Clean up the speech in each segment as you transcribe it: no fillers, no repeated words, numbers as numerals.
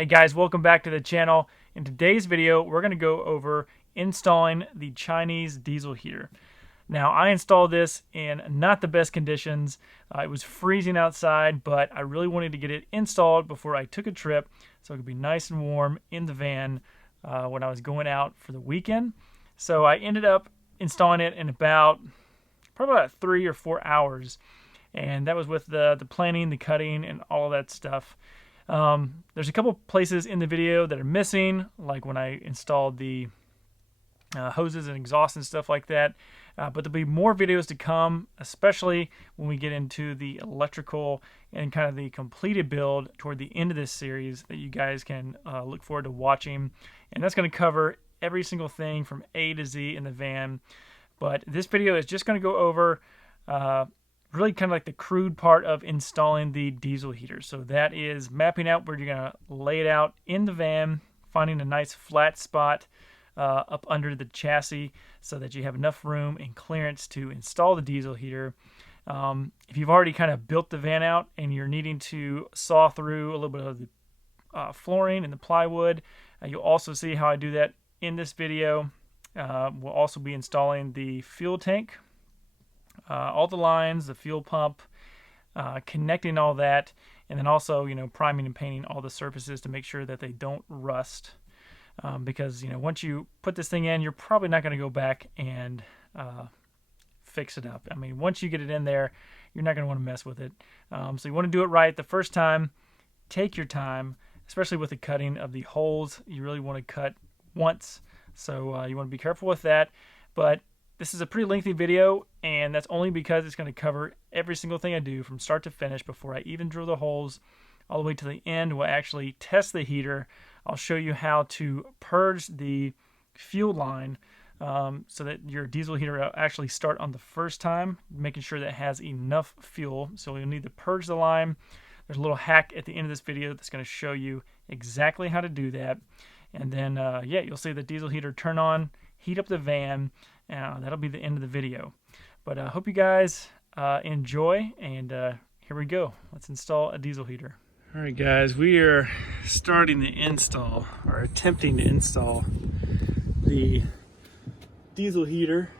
Hey guys, welcome back to the channel. In today's video, we're going to go over installing the Chinese diesel heater. Now, I installed this in not the best conditions. It was freezing outside, but I really wanted to get it installed before I took a trip so it could be nice and warm in the van when I was going out for the weekend. So I ended up installing it in probably about 3 or 4 hours. And that was with the planning, the cutting, and all of that stuff. There's a couple places in the video that are missing, like when I installed the hoses and exhaust and stuff like that. But there'll be more videos to come, especially when we get into the electrical and kind of the completed build toward the end of this series that you guys can look forward to watching. And that's going to cover every single thing from A to Z in the van. But this video is just going to go over really kind of like the crude part of installing the diesel heater. So that is mapping out where you're going to lay it out in the van, finding a nice flat spot up under the chassis so that you have enough room and clearance to install the diesel heater. If you've already kind of built the van out and you're needing to saw through a little bit of the flooring and the plywood, you'll also see how I do that in this video. We'll also be installing the fuel tank, all the lines, the fuel pump, connecting all that, and then also, priming and painting all the surfaces to make sure that they don't rust. Because, once you put this thing in, you're probably not going to go back and fix it up. I mean, once you get it in there, you're not going to want to mess with it. So you want to do it right the first time. Take your time, especially with the cutting of the holes. You really want to cut once, so you want to be careful with that. But this is a pretty lengthy video, and that's only because it's going to cover every single thing I do from start to finish before I even drill the holes all the way to the end. We'll actually test the heater. I'll show you how to purge the fuel line so that your diesel heater will actually start on the first time, making sure that it has enough fuel. So you'll need to purge the line. There's a little hack at the end of this video that's going to show you exactly how to do that. And then, you'll see the diesel heater turn on, heat up the van. That'll be the end of the video. But I hope you guys enjoy, and here we go. Let's install a diesel heater. All right, guys, we are starting the install, or attempting to install the diesel heater.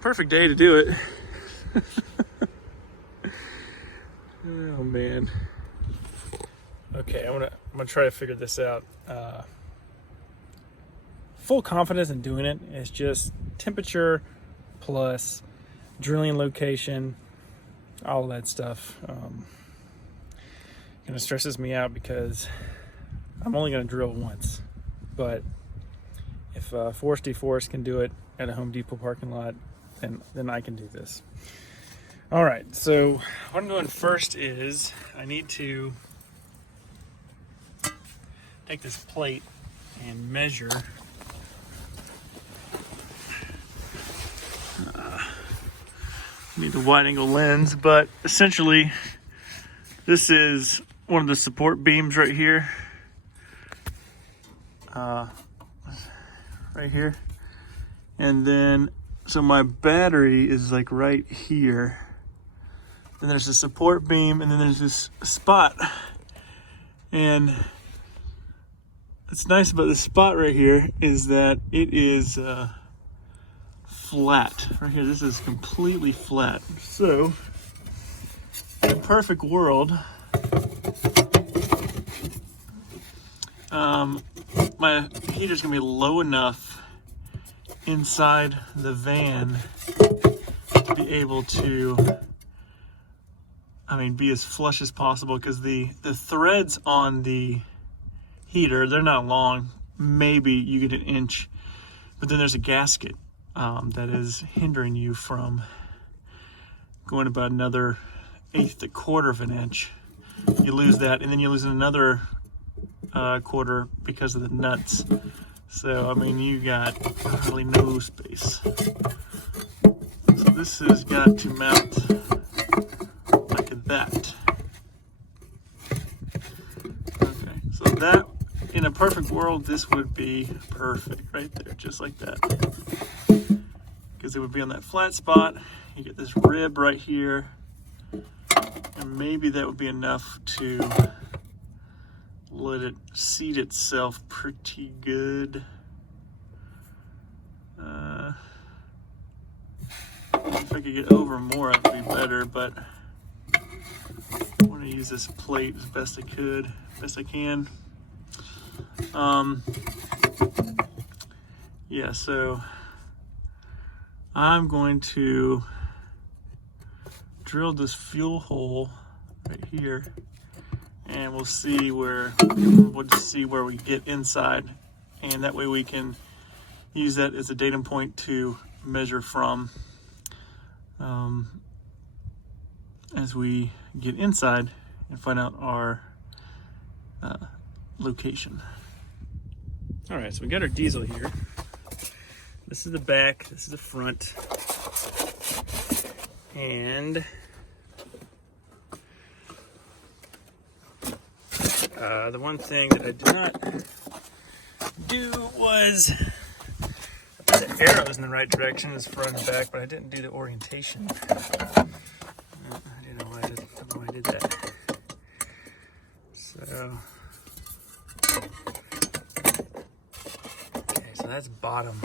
Perfect day to do it. Oh man. Okay, I'm gonna try to figure this out. Full confidence in doing it. It's just temperature plus drilling location, all of that stuff. Kind of stresses me out because I'm only gonna drill once. But if Forest DeForest can do it at a Home Depot parking lot, then I can do this. All right, so what I'm doing first is I need to take this plate and measure need the wide angle lens, but essentially this is one of the support beams right here, and then so my battery is like right here, and there's a support beam, and then there's this spot. And what's nice about this spot right here is that it is flat. Right here, this is completely flat. So, in a perfect world, my heater's gonna be low enough inside the van to be able to, be as flush as possible, because the threads on the heater, they're not long. Maybe you get an inch, but then there's a gasket that is hindering you from going about another 1/8 to 1/4 of an inch. You lose that, and then you lose another 1/4 because of the nuts. So you got hardly no space. So this has got to mount like that. Okay, so that, in a perfect world, this would be perfect right there, just like that. because it would be on that flat spot. You get this rib right here, and maybe that would be enough to let it seat itself pretty good. If I could get over more, it would be better, but I want to use this plate as best I can. Yeah, so I'm going to drill this fuel hole right here, and we'll just see where we get inside, and that way we can use that as a datum point to measure from as we get inside and find out our location. All right, so we got our diesel here. This is the back, this is the front, and the one thing that I did not do was I put the arrows in the right direction as front and back, but I didn't do the orientation. I don't know why I did that. So, okay, so that's bottom.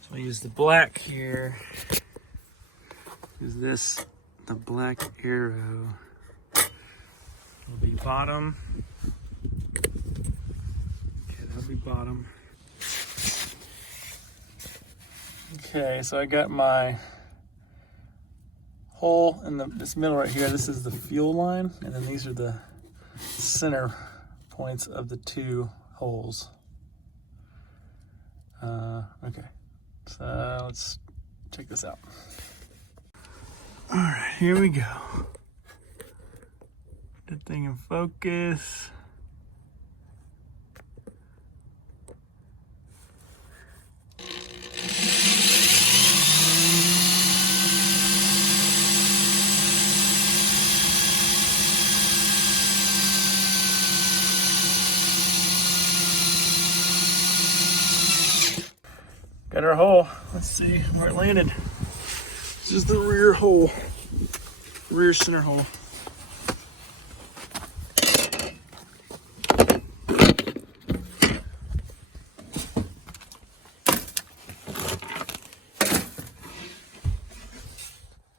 So I use the black here. Is this the black arrow? Will be bottom. Okay, that'll be bottom. Okay, so I got my hole in this middle right here. This is the fuel line, and then these are the center points of the two holes. Okay, so let's check this out. All right, here we go. That thing in focus. Got our hole. Let's see where it landed. This is the rear hole, rear center hole.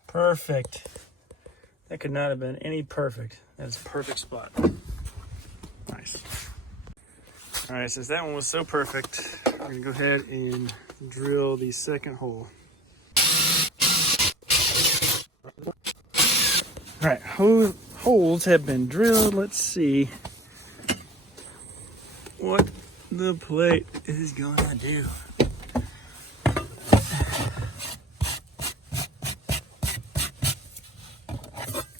Perfect. That could not have been any perfect. That's a perfect spot. Nice. All right, since that one was so perfect, we're gonna go ahead and drill the second hole. All right, holes have been drilled. Let's see what the plate is gonna do.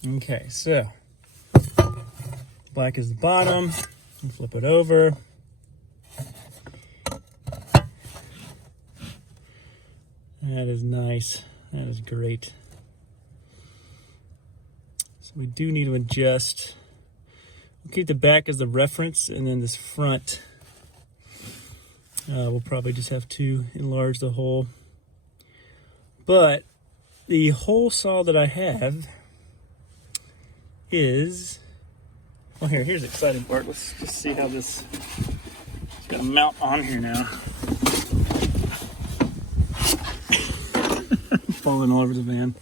Okay, so black is the bottom. And flip it over. That is nice. That is great. So we do need to adjust. We'll keep the back as the reference, and then this front, we'll probably just have to enlarge the hole. But the hole saw that I have is, well, here's the exciting part. Let's just see how this is going to mount on here now. Falling all over the van.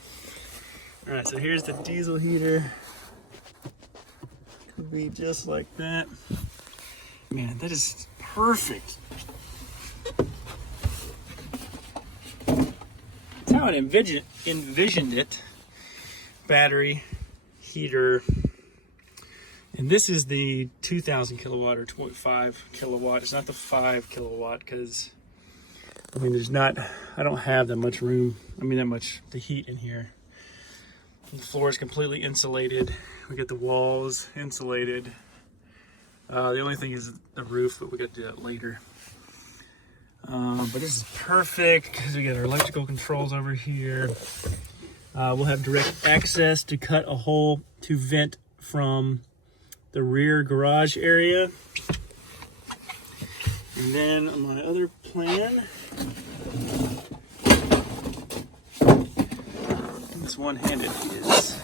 All right, so here's the diesel heater. Could be just like that. Man, that is perfect. That's how I envisioned it. Battery, heater, and this is the 2000 kilowatt or 2.5 kilowatt. It's not the 5 kilowatt because I mean I don't have that much room. The heat in here. The floor is completely insulated. We get the walls insulated. The only thing is the roof, but we got to do that later. But this is perfect because we got our electrical controls over here. We'll have direct access to cut a hole to vent from the rear garage area. And then on my other plan, one-handed is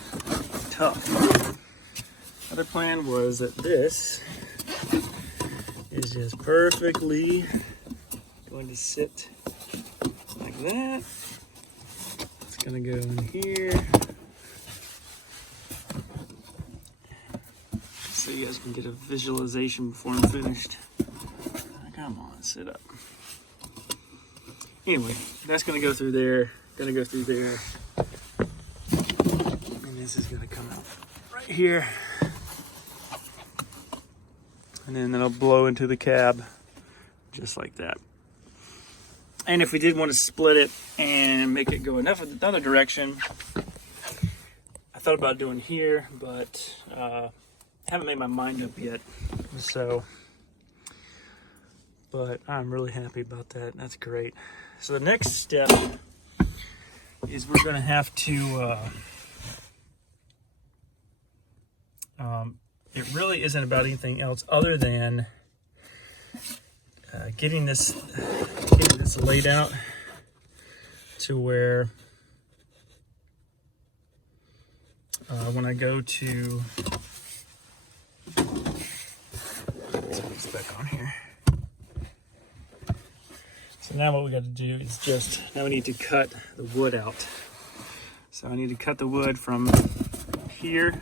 tough. Other plan was that this is just perfectly going to sit like that. It's gonna go in here. So you guys can get a visualization before I'm finished. Come on, sit up. Anyway, that's gonna go through there, gonna go through there. And this is gonna come out right here. And then that'll blow into the cab just like that. And if we did want to split it and make it go another direction, I thought about doing here, but haven't made my mind up yet. So, but I'm really happy about that. That's great. So the next step is we're going to have to it really isn't about anything else other than getting this laid out to where when I go to let's back on here. So now what we got to do is now we need to cut the wood out. So I need to cut the wood from here.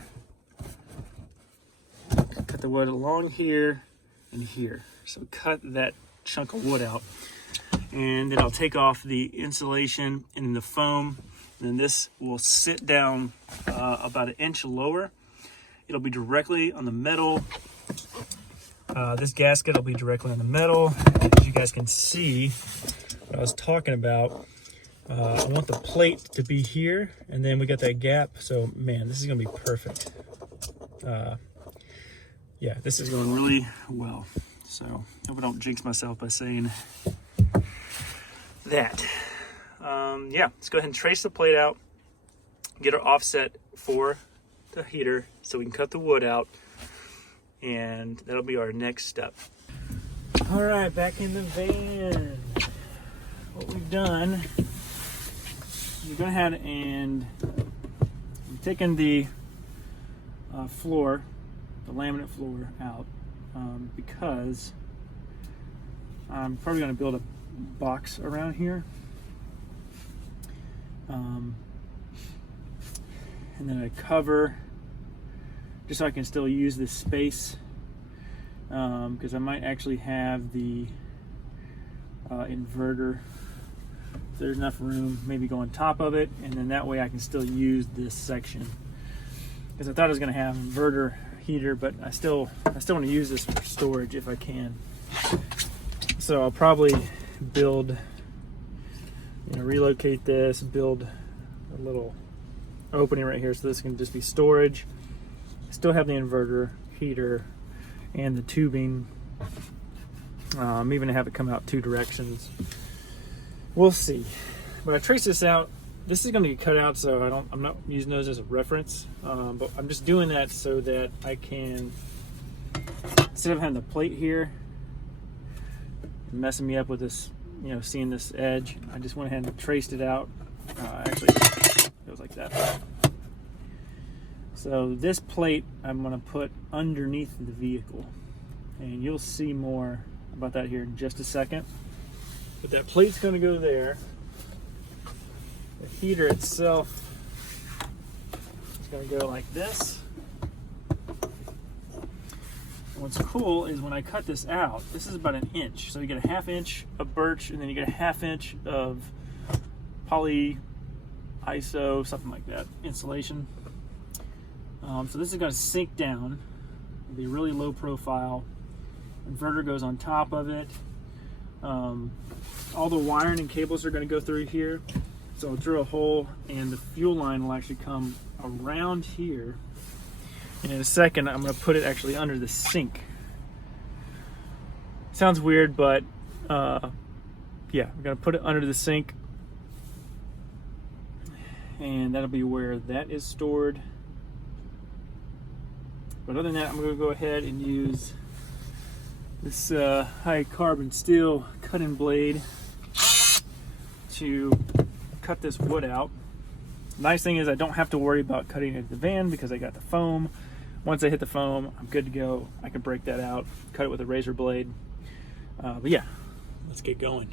Cut the wood along here and here. So cut that chunk of wood out. And then I'll take off the insulation and the foam. And then this will sit down about an inch lower. It'll be directly on the metal. This gasket will be directly on the metal. As you guys can see, what I was talking about, I want the plate to be here, and then we got that gap. So, man, this is going to be perfect. Yeah, this is going really well. So, I hope I don't jinx myself by saying that. Yeah, let's go ahead and trace the plate out, get our offset for the heater so we can cut the wood out, and that'll be our next step. All right, back in the van. What we've done, we've gone ahead and taken the floor, the laminate floor out because I'm probably going to build a box around here. And then a cover just so I can still use this space, because I might actually have the inverter, if there's enough room, maybe go on top of it, and then that way I can still use this section, because I thought I was going to have inverter heater, but I still want to use this for storage if I can. So I'll probably build, relocate this, build a little opening right here so this can just be storage. Still have the inverter, heater, and the tubing. I'm even have it come out two directions. We'll see. But I trace this out. This is going to get cut out, so I'm not using those as a reference. But I'm just doing that so that I can, instead of having the plate here messing me up with this, seeing this edge, I just went ahead and traced it out. Actually, it goes like that. So this plate I'm going to put underneath the vehicle, and you'll see more about that here in just a second. But that plate's going to go there. The heater itself is going to go like this. And what's cool is when I cut this out, this is about an inch. So you get a 1/2 inch of birch, and then you get a 1/2 inch of poly ISO, something like that, insulation. So this is going to sink down. It'll be really low profile. Inverter goes on top of it. All the wiring and cables are going to go through here. So I'll drill a hole, and the fuel line will actually come around here. And in a second, I'm going to put it actually under the sink. Sounds weird, but yeah, I'm going to put it under the sink. And that'll be where that is stored. But other than that, I'm going to go ahead and use this high carbon steel cutting blade to cut this wood out. Nice thing is I don't have to worry about cutting into the van because I got the foam. Once I hit the foam, I'm good to go. I can break that out, cut it with a razor blade. But yeah, let's get going.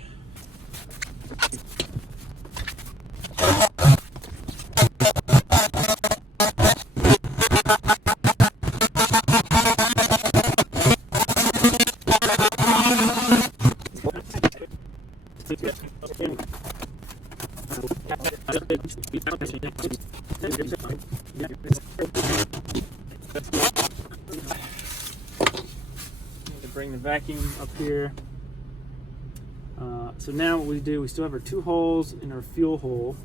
Bring the vacuum up here. So now what we do, we still have our 2 holes in our fuel hole.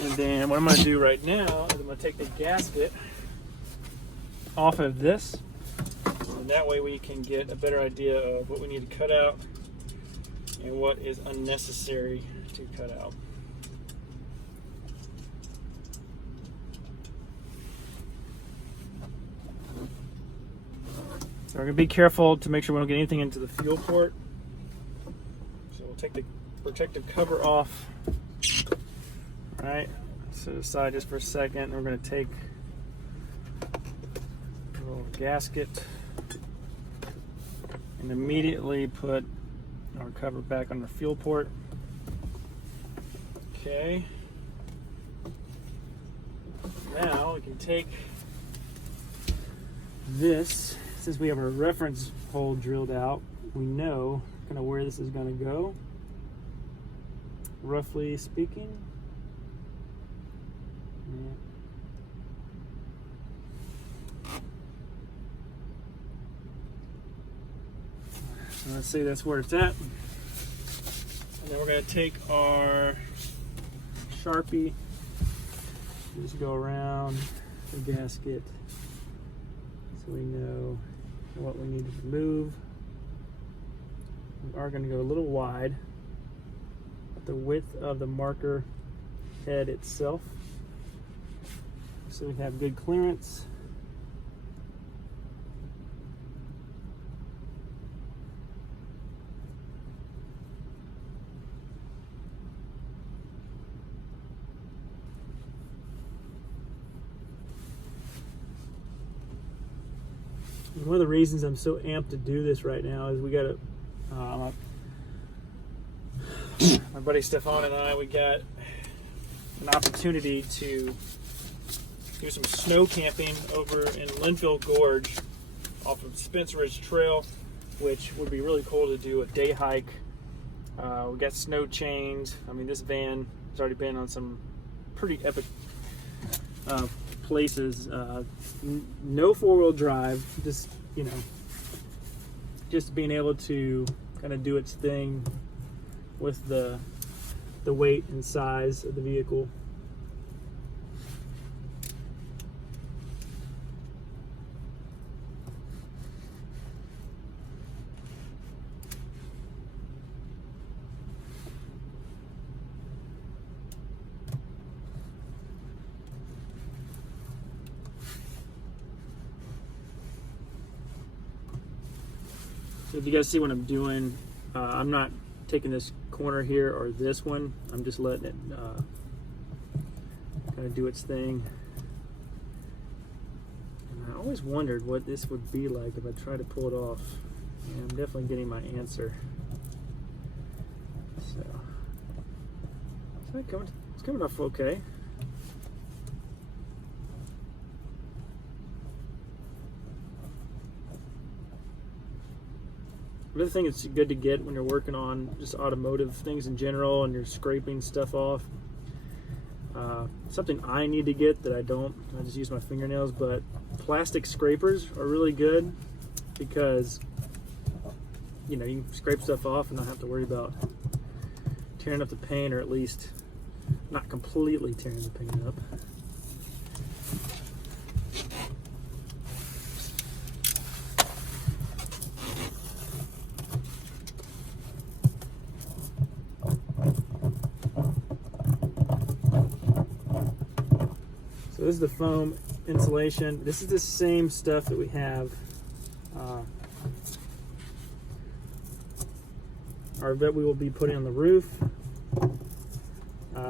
And then what I'm going to do right now is I'm going to take the gasket off of this. And that way we can get a better idea of what we need to cut out and what is unnecessary to cut out. So we're going to be careful to make sure we don't get anything into the fuel port. So we'll take the protective cover off. All right, set it aside just for a second. And we're going to take a little gasket and immediately put our cover back on the fuel port. Okay. Now we can take this. Since we have our reference hole drilled out, we know kind of where this is going to go, roughly speaking. So let's say that's where it's at. And then we're going to take our Sharpie, just go around the gasket so we know what we need to remove. We are going to go a little wide at the width of the marker head itself so we have good clearance. One of the reasons I'm so amped to do this right now is we got a my buddy Stefan and I, we got an opportunity to do some snow camping over in Linville Gorge off of Spence Ridge Trail, which would be really cool to do a day hike. We got snow chains. I mean, this van has already been on some pretty epic places. No 4-wheel drive, just, you know, just being able to kind of do its thing with the weight and size of the vehicle. So if you guys see what I'm doing, I'm not taking this corner here or this one. I'm just letting it kind of do its thing. And I always wondered what this would be like if I try to pull it off. And I'm definitely getting my answer. So it's coming off okay. Another thing that's good to get when you're working on just automotive things in general and you're scraping stuff off. Something I need to get that I don't, I just use my fingernails, but plastic scrapers are really good because, you know, you can scrape stuff off and not have to worry about tearing up the paint, or at least not completely tearing the paint up. So this is the foam insulation. This is the same stuff that we have that we will be putting on the roof.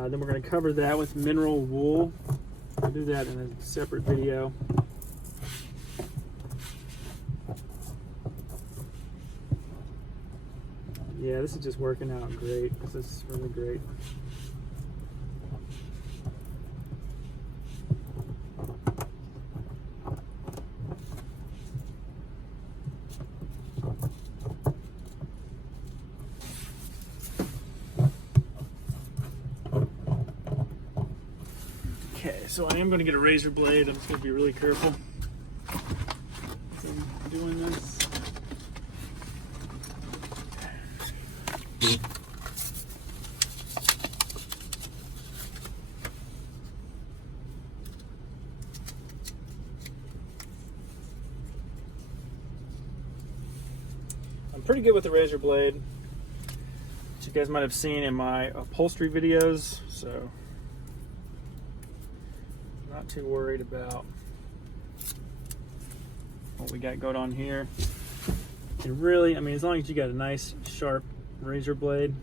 Then we're going to cover that with mineral wool. I'll do that in a separate video. Yeah, this is just working out great. This is really great. Okay, so I am going to get a razor blade. I'm just going to be really careful as I'm doing this. I'm pretty good with the razor blade, which you guys might have seen in my upholstery videos, so not too worried about what we got going on here. And really, I mean, as long as you got a nice sharp razor blade,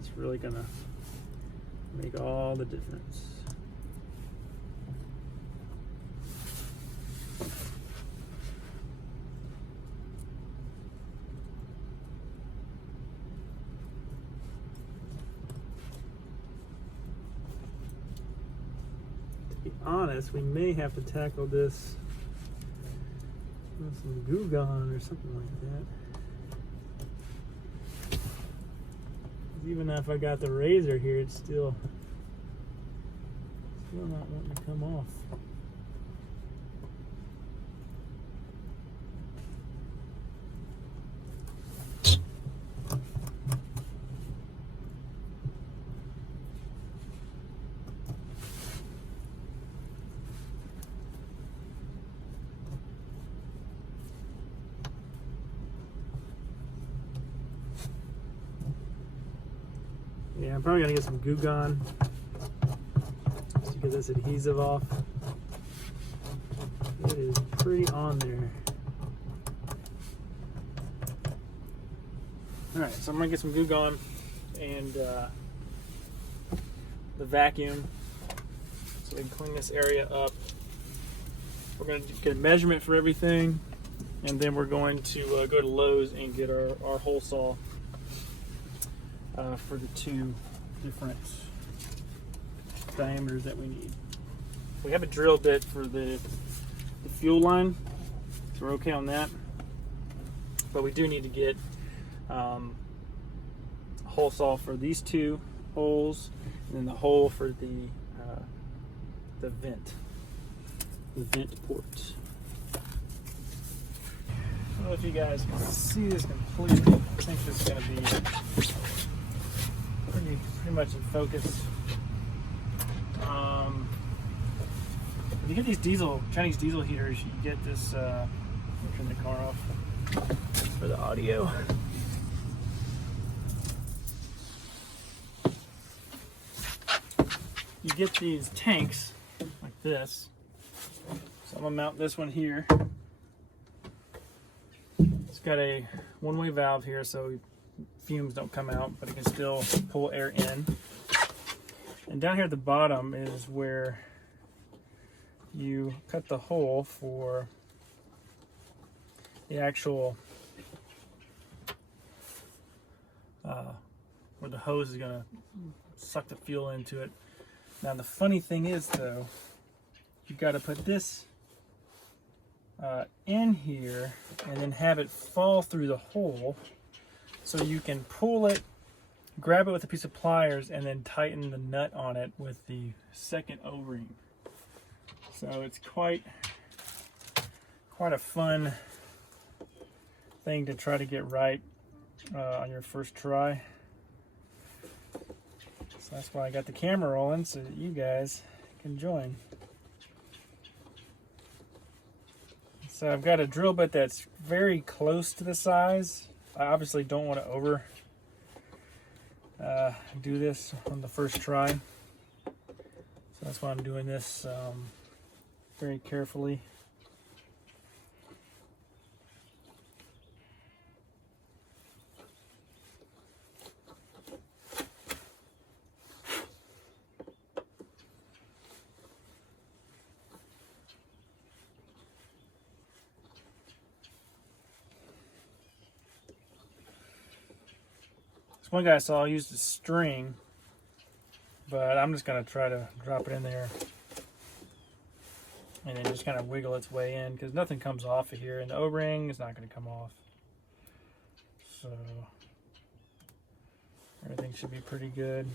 it's really gonna make all the difference. To be honest, we may have to tackle this with some Goo Gone or something like that. Even if I got the razor here, it's still not wanting to come off. Yeah, I'm probably gonna get some Goo Gone just to get this adhesive off. It is pretty on there. Alright, so I'm gonna get some Goo Gone and the vacuum so we can clean this area up. We're gonna get a measurement for everything, and then we're going to go to Lowe's and get our hole saw for the two different diameters that we need. We have a drill bit for the fuel line, so we're okay on that. But we do need to get a hole saw for these two holes, and then the hole for the vent port. I don't know if you guys can see this completely. I think this is going to be pretty much in focus. If you get these Chinese diesel heaters, you get this. Let me turn the car off for the audio. You get these tanks like this. So I'm gonna mount this one here. It's got a one-way valve here, so fumes don't come out, but it can still pull air in. And down here at the bottom is where you cut the hole for the actual where the hose is gonna suck the fuel into it. Now the funny thing is, though, you've got to put this in here and then have it fall through the hole, so you can pull it, grab it with a piece of pliers, and then tighten the nut on it with the second O-ring. So it's quite a fun thing to try to get right on your first try. So that's why I got the camera rolling, so that you guys can join. So I've got a drill bit that's very close to the size. I obviously don't want to over do this on the first try. So that's why I'm doing this very carefully. This one guy I saw used a string, but I'm just going to try to drop it in there and then just kind of wiggle its way in, because nothing comes off of here, and the O-ring is not going to come off. So everything should be pretty good.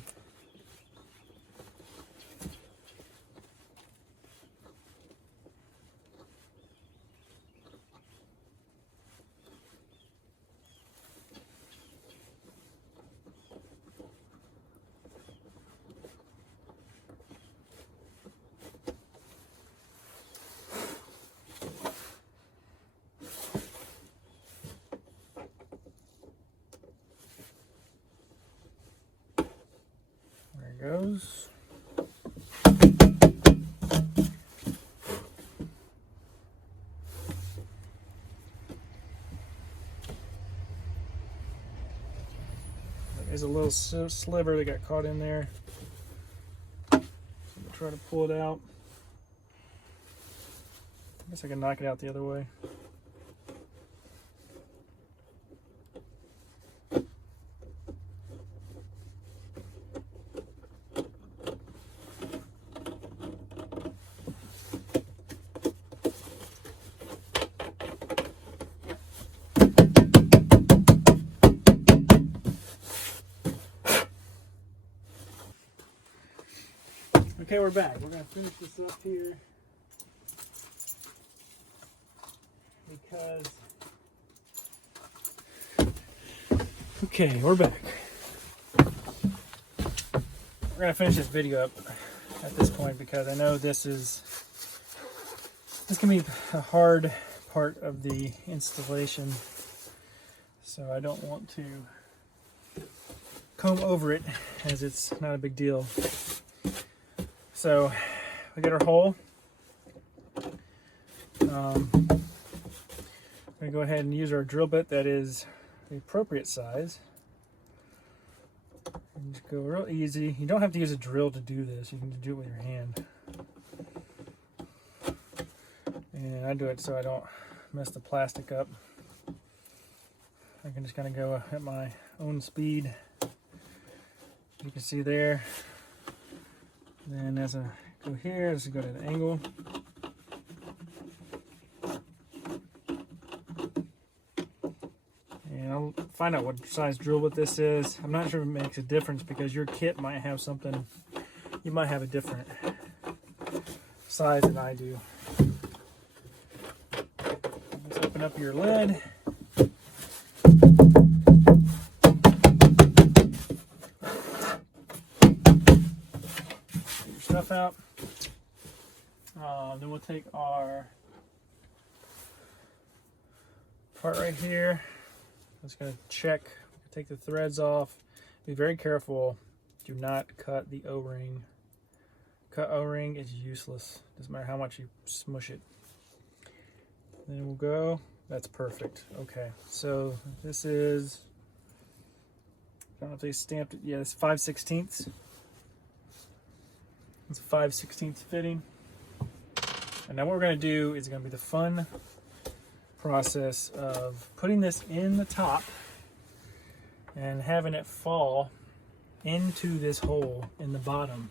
Goes. There's a little sliver that got caught in there. So I'm gonna try to pull it out. I guess I can knock it out the other way. Okay, we're back. We're going to finish this up here because... Okay, we're back. We're going to finish this video up at this point because I know this can be a hard part of the installation, so I don't want to comb over it as it's not a big deal. So we got our hole. We're going to go ahead and use our drill bit that is the appropriate size. And just go real easy. You don't have to use a drill to do this. You can do it with your hand. And I do it so I don't mess the plastic up. I can just kind of go at my own speed. You can see there. Then as I go here, just go to an angle. And I'll find out what size drill bit this is. I'm not sure if it makes a difference because your kit might have something, you might have a different size than I do. Just open up your lid. Stuff out. Then we'll take our part right here. Just going to check, take the threads off. Be very careful. Do not cut the O-ring. Cut O-ring is useless. Doesn't matter how much you smush it. Then we'll go. That's perfect. Okay, so this is, I don't know if they stamped it. Yeah, it's 5/16. It's a 5/16 fitting. And now what we're going to do is going to be the fun process of putting this in the top and having it fall into this hole in the bottom.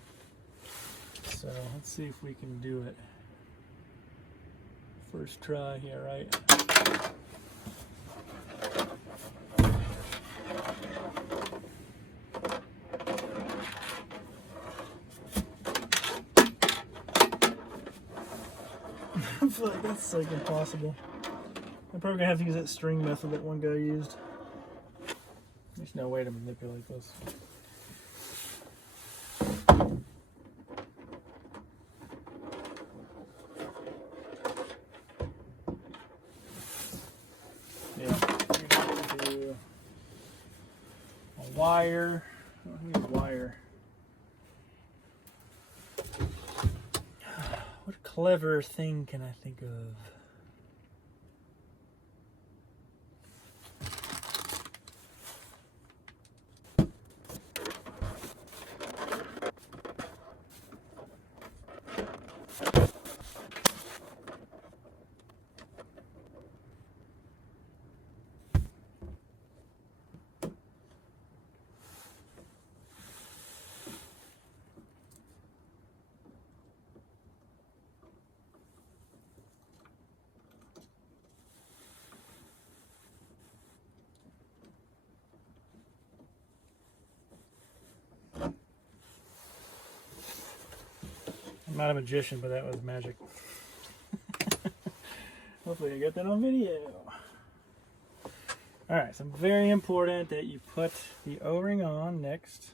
So let's see if we can do it. First try here, right? I feel like that's like impossible. I'm probably gonna have to use that string method that one guy used. There's no way to manipulate this. Yeah, we're gonna do a wire. I need a wire. What clever thing can I think of? I'm not a magician, but that was magic. Hopefully I get that on video. Alright, so very important that you put the O-ring on next.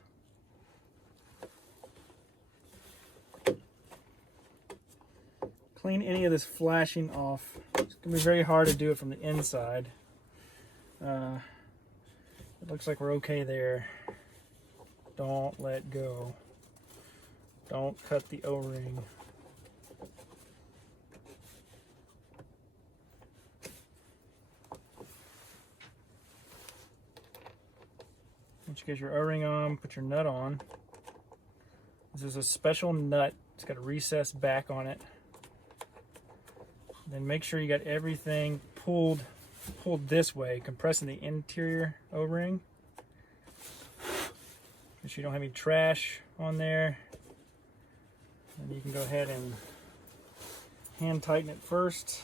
Clean any of this flashing off. It's going to be very hard to do it from the inside. It looks like we're okay there. Don't let go. Don't cut the O-ring. Once you get your O-ring on, put your nut on. This is a special nut. It's got a recess back on it. Then make sure you got everything pulled this way, compressing the interior O-ring. Make sure you don't have any trash on there. And you can go ahead and hand tighten it first.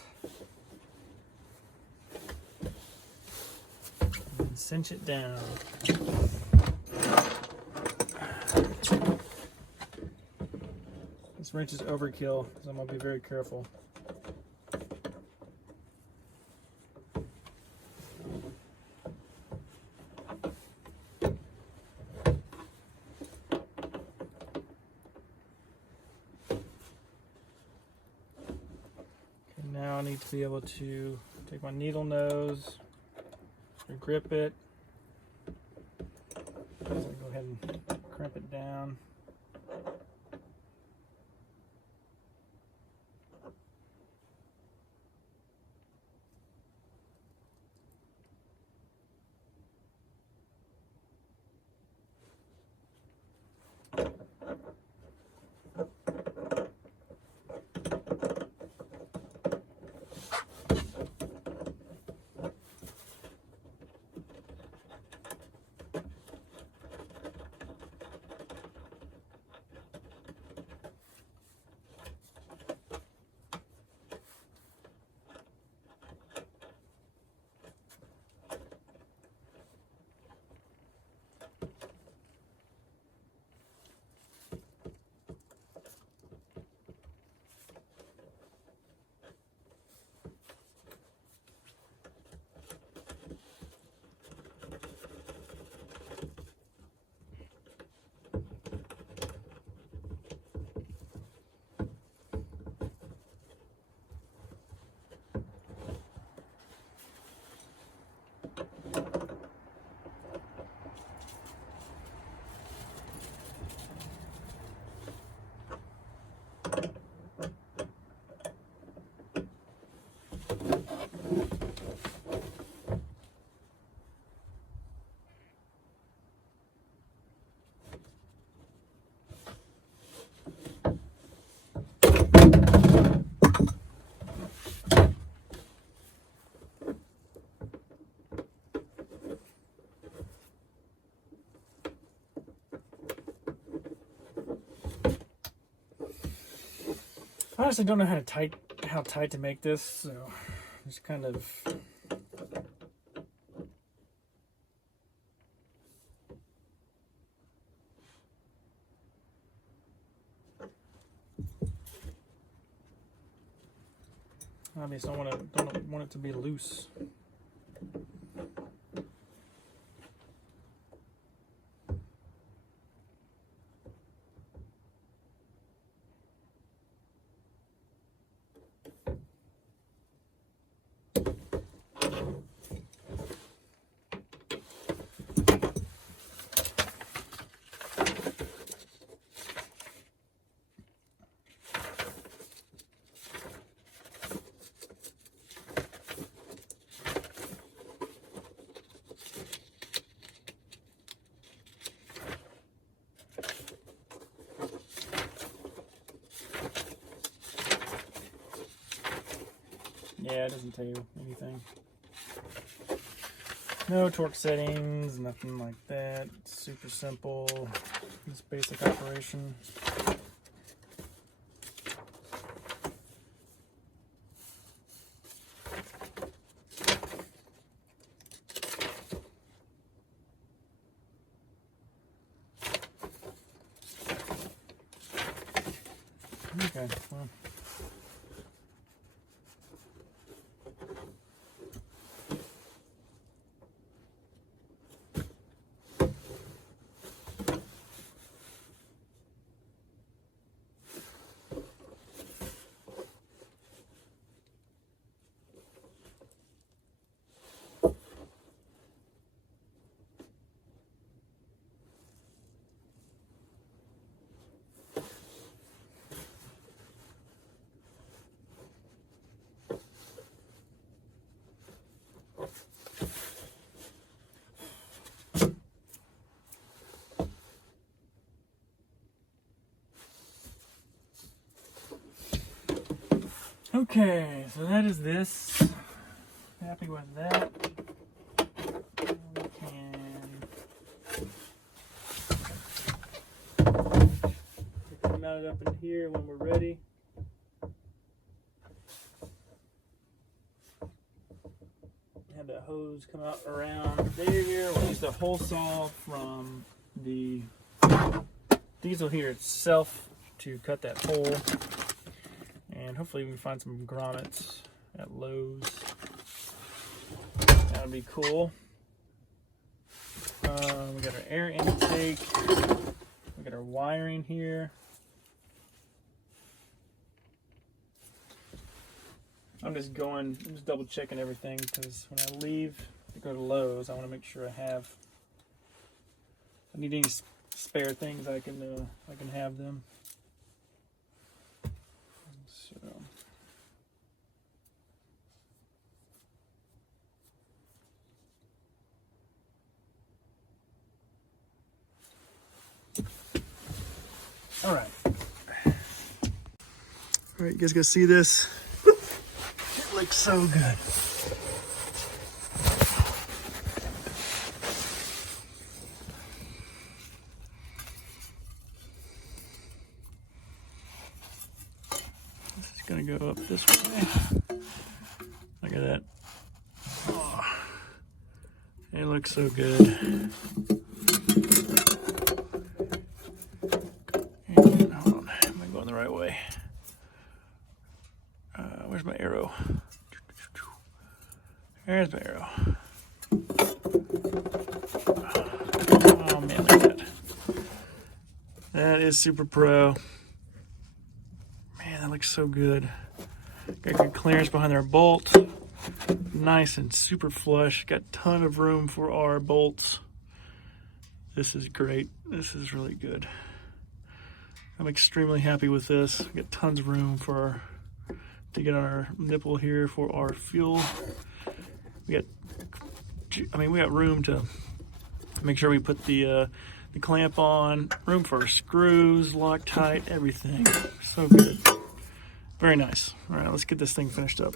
And cinch it down. This wrench is overkill, so I'm going to be very careful. Now I need to be able to take my needle nose and grip it. So go ahead and crimp it down. I honestly don't know how tight to make this, so just kind of obviously don't want it to be loose. Yeah, it doesn't tell you anything. No torque settings, nothing like that. It's super simple. Just basic operation. Okay. Well. Okay, so that is this. Happy with that. We can mount it up in here when we're ready. Have that hose come out around there here. We'll use the hole saw from the diesel here itself to cut that hole. And hopefully we can find some grommets at Lowe's. That would be cool. We got our air intake. We got our wiring here. I'm just double checking everything because when I leave to go to Lowe's, I want to make sure I need any spare things I can have them. So. All right. All right, you guys gonna see this? It looks so good. This is gonna go up this way. Look at that. Oh, it looks so good. And, hold on, am I going the right way? Where's my arrow? There's my arrow. Oh man, look at that. That is super pro. Man, that looks so good. Got good clearance behind our bolt. Nice and super flush. Got a ton of room for our bolts. This is great. This is really good. I'm extremely happy with this. We got tons of room to get our nipple here for our fuel. We got room to make sure we put the clamp on, room for our screws, Loctite, everything. So good. Very nice. All right, let's get this thing finished up.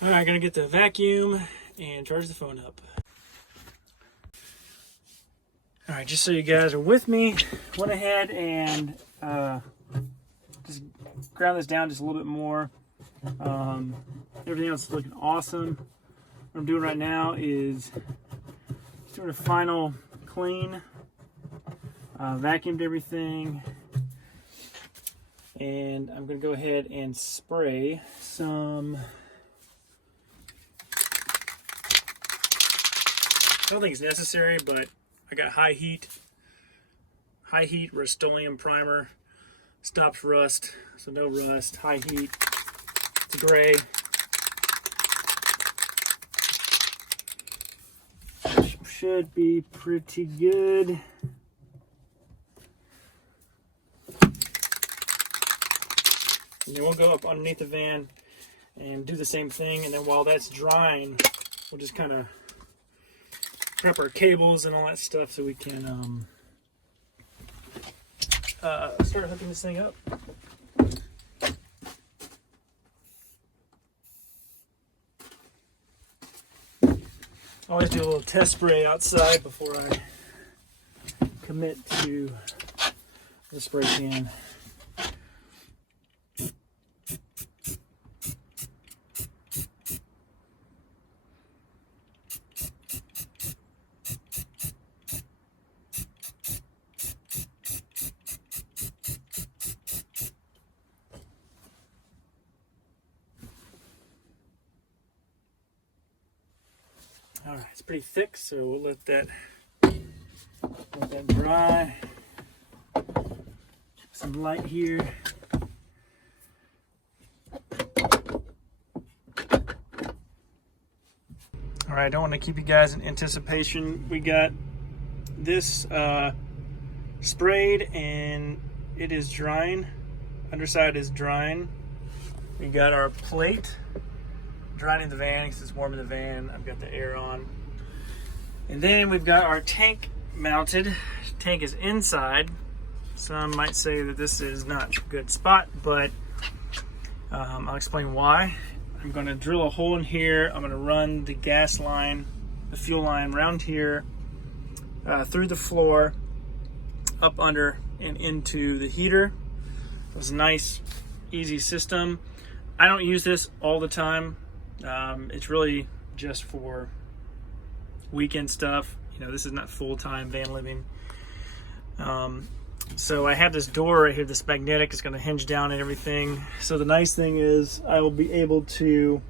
All right, gonna get the vacuum and charge the phone up. All right, just so you guys are with me, went ahead and just ground this down just a little bit more. Everything else is looking awesome. What I'm doing right now is doing a final clean. Vacuumed everything. And I'm gonna go ahead and spray some, I don't think it's necessary, but I got high heat Rust-Oleum primer, stops rust, so no rust, high heat, it's gray. Should be pretty good. And then we'll go up underneath the van and do the same thing, and then while that's drying, we'll just kind of prep our cables and all that stuff so we can start hooking this thing up. Always do a little test spray outside before I commit to the spray can. All right, it's pretty thick, so we'll let that dry. Some light here. All right, I don't want to keep you guys in anticipation. We got this sprayed and it is drying. Underside is drying. We got our plate drying in the van because it's warm in the van. I've got the air on. And then we've got our tank mounted. Tank is inside. Some might say that this is not a good spot, but I'll explain why. I'm going to drill a hole in here. I'm going to run the gas line, the fuel line around here, through the floor, up under and into the heater. It was a nice, easy system. I don't use this all the time. It's really just for weekend stuff. You know, this is not full-time van living. So I have this door right here, this magnetic is going to hinge down and everything. So the nice thing is I will be able to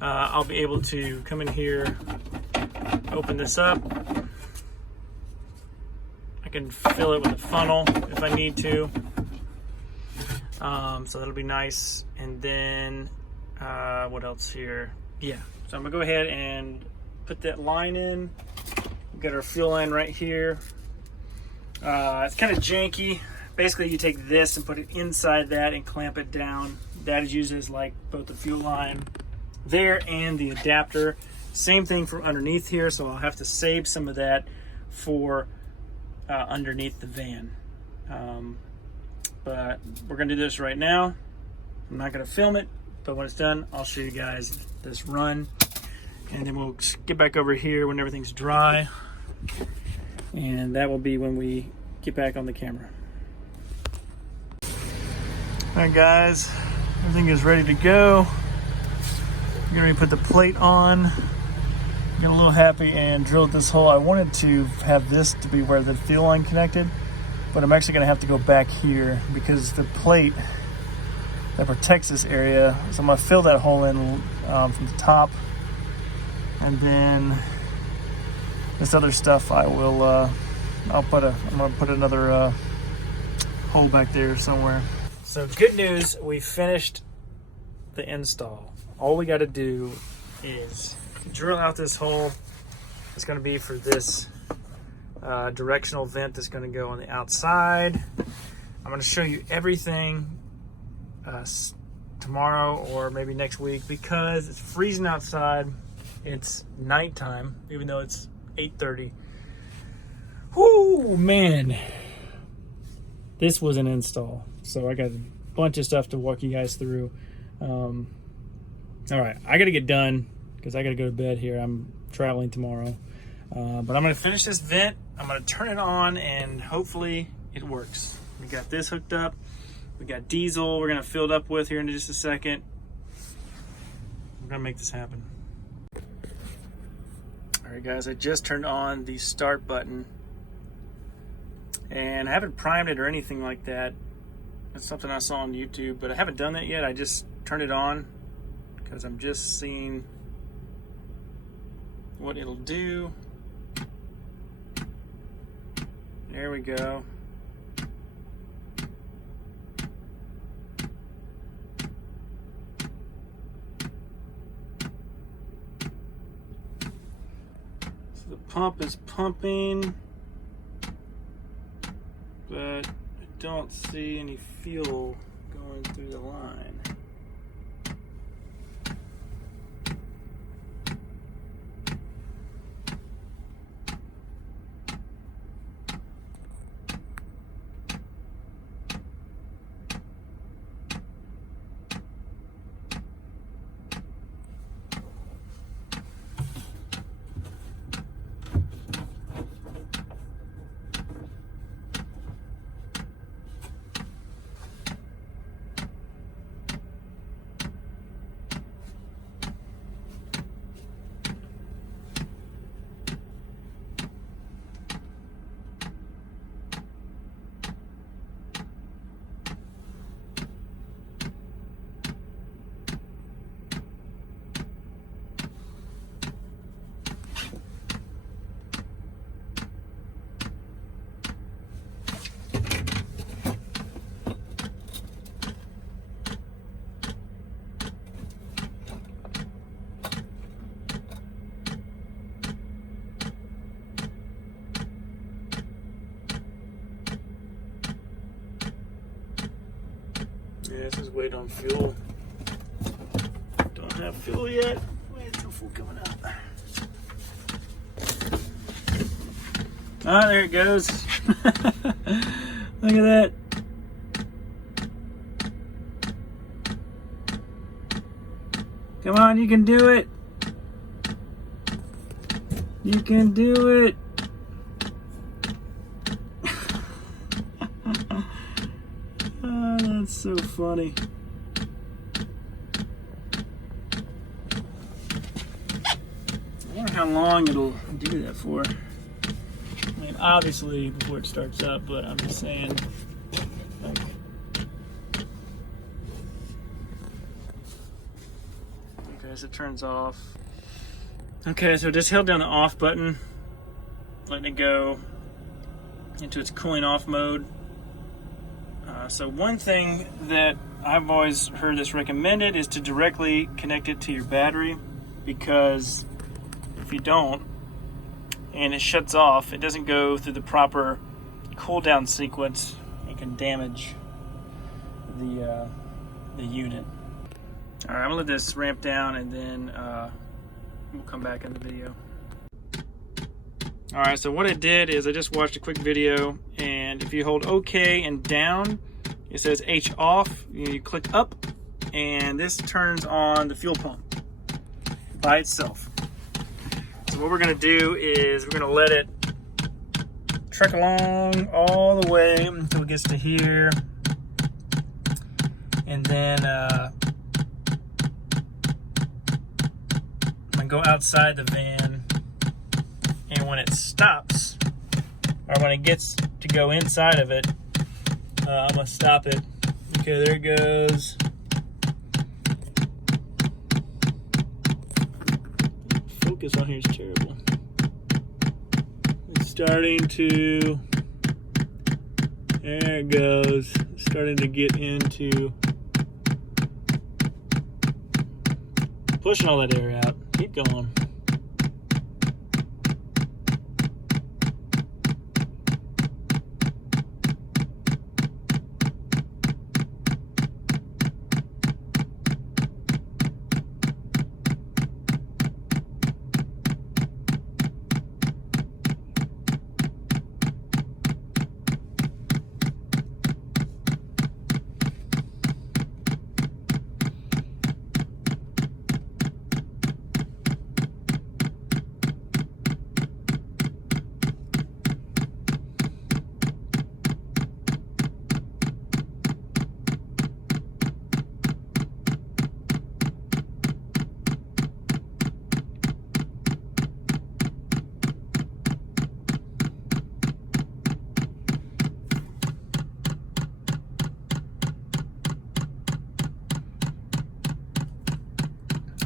come in here, open this up. I can fill it with a funnel if I need to. So that'll be nice. And then what else here? Yeah, so I'm gonna go ahead and put that line in. We've got our fuel line right here. It's kind of janky. Basically you take this and put it inside that and clamp it down. That is used as like both the fuel line there and the adapter. Same thing for underneath here, so I'll have to save some of that for underneath the van. But we're gonna do this right now. I'm not gonna film it, but when it's done, I'll show you guys this run. And then we'll get back over here when everything's dry. And that will be when we get back on the camera. Alright guys, everything is ready to go. I'm gonna put the plate on. Got a little happy and drilled this hole. I wanted to have this to be where the fuel line connected, but I'm actually gonna have to go back here because the plate that protects this area, so I'm gonna fill that hole in from the top, and then this other stuff I will I'm gonna put another hole back there somewhere. So good news, we finished the install. All we got to do is drill out this hole. It's going to be for this directional vent that's going to go on the outside. I'm going to show you everything tomorrow or maybe next week because it's freezing outside. It's nighttime, even though it's 8:30. Whoo, man. This was an install. So I got a bunch of stuff to walk you guys through. All right, I got to get done because I got to go to bed here. I'm traveling tomorrow. But I'm going to finish this vent. I'm going to turn it on and hopefully it works. We got this hooked up. We got diesel we're going to fill it up with here in just a second. We're going to make this happen. All right, guys, I just turned on the start button. And I haven't primed it or anything like that. It's something I saw on YouTube, but I haven't done that yet. I just turned it on because I'm just seeing what it'll do. There we go. So the pump is pumping, but I don't see any fuel going through the line. Yeah, this is waiting on fuel. Don't have fuel yet. Wait till fuel coming up. Ah, there it goes. Look at that. Come on, you can do it. You can do it. Oh, that's so funny. I wonder how long it'll do that for. I mean, obviously before it starts up, but I'm just saying, like, okay, so it turns off. Okay, so just held down the off button, letting it go into its cooling off mode. So one thing that I've always heard that's recommended is to directly connect it to your battery, because if you don't and it shuts off, it doesn't go through the proper cool down sequence. It can damage the unit. All right, I'm gonna let this ramp down and then we'll come back in the video. All right, so what I did is I just watched a quick video, and if you hold OK and down, it says H off. You click up, and this turns on the fuel pump by itself. So what we're gonna do is we're gonna let it trek along all the way until it gets to here. and then I'm gonna go outside the van, and when it stops, or when it gets to go inside of it, I'm gonna stop it. Okay, there it goes. Focus on here is terrible. It's starting to, there it goes. It's starting to get into pushing all that air out. Keep going.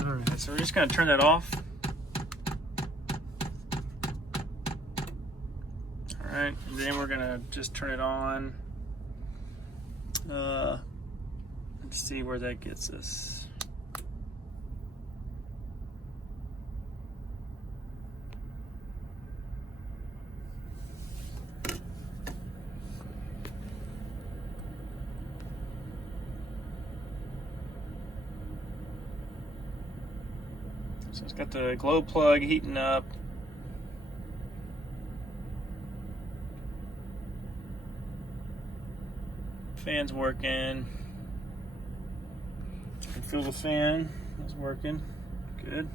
Alright, so we're just going to turn that off. Alright, and then we're going to just turn it on. Let's see where that gets us. So it's got the glow plug heating up. Fan's working. You can feel the fan is working. Good.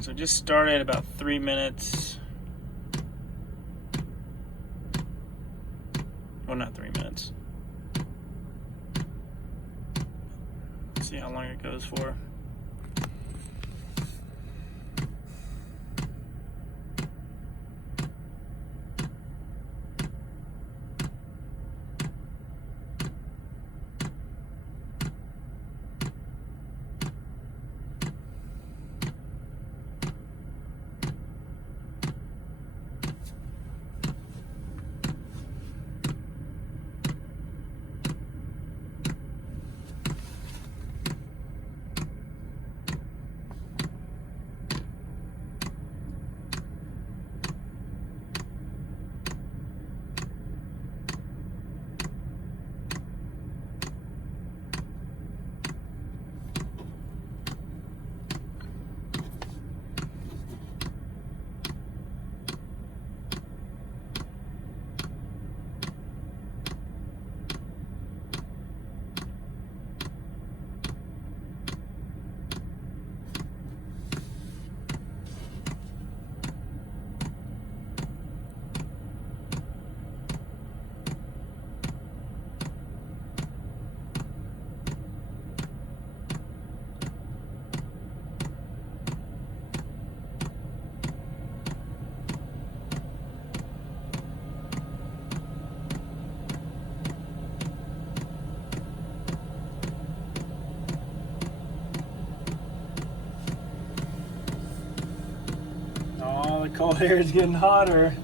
So just started about 3 minutes. Well, not 3 minutes. Let's see how long it goes for. the cold air is getting hotter.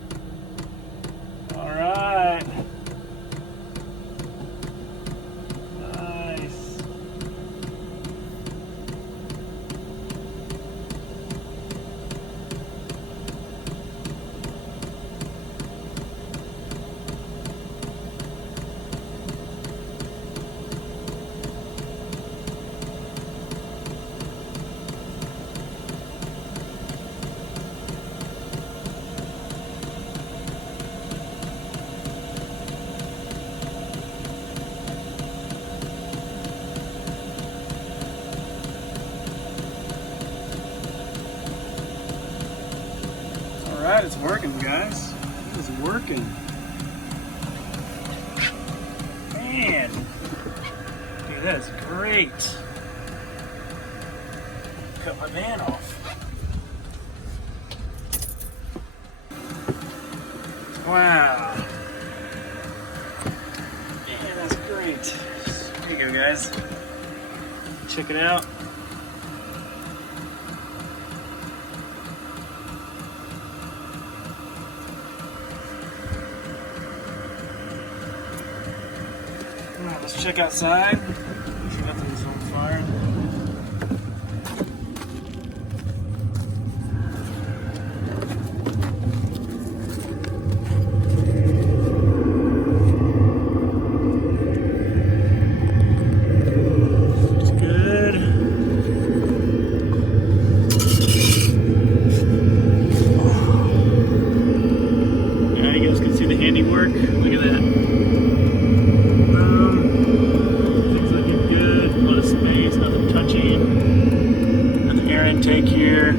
All right. Nice. Alright, it's working, guys. It is working. Man, dude, that is great. Cut my van off. Wow. Man, that's great. There you go, guys. Check it out. Alright, let's check outside. Nothing's on fire. It's good. Yeah, you guys can see the handiwork. Look at that. Space, nothing touching, and the air intake here.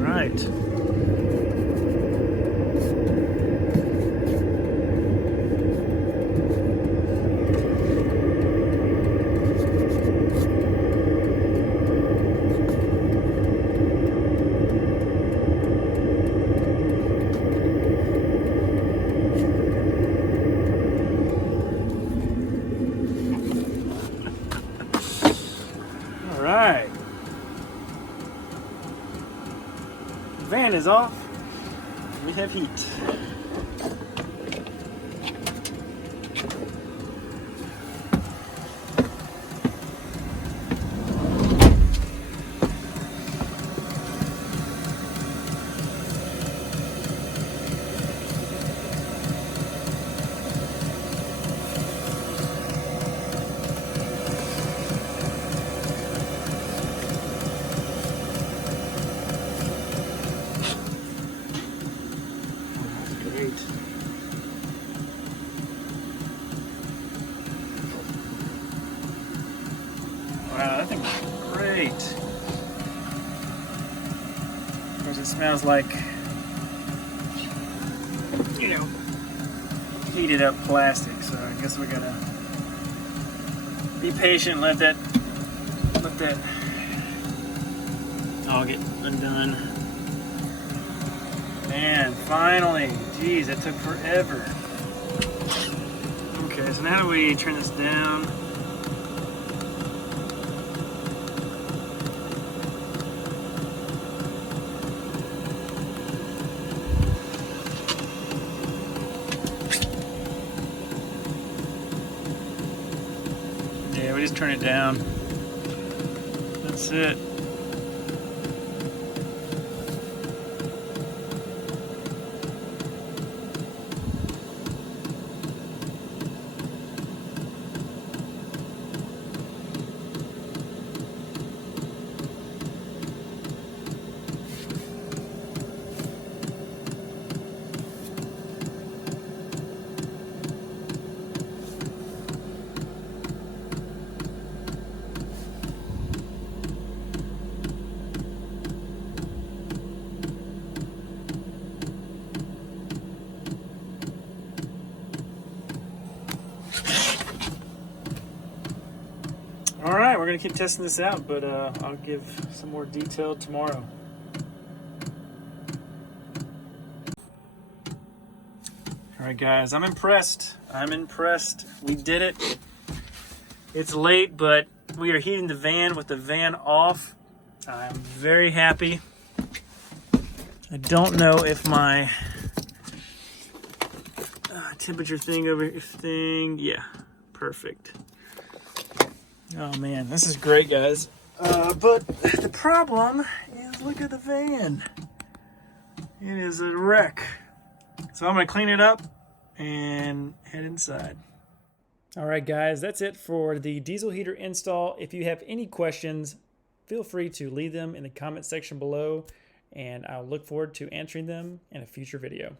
Alright. The van is off. We have heat. Wow, that thing's great. Of course, it smells like, you know, heated up plastic. So I guess we gotta be patient. Let that all get undone. Man, finally. Geez, that took forever. Okay, so now how do we turn this down? Yeah, we just turn it down. That's it. going to keep testing this out, but I'll give some more detail tomorrow. All right, guys, I'm impressed. We did it. It's late, but we are heating the van with the van off. I'm very happy. I don't know if my temperature thing, yeah, perfect. Oh man, this is great, guys. But the problem is, look at the van. It is a wreck. So I'm gonna clean it up and head inside. All right, guys, that's it for the diesel heater install. If you have any questions, feel free to leave them in the comment section below, and I'll look forward to answering them in a future video.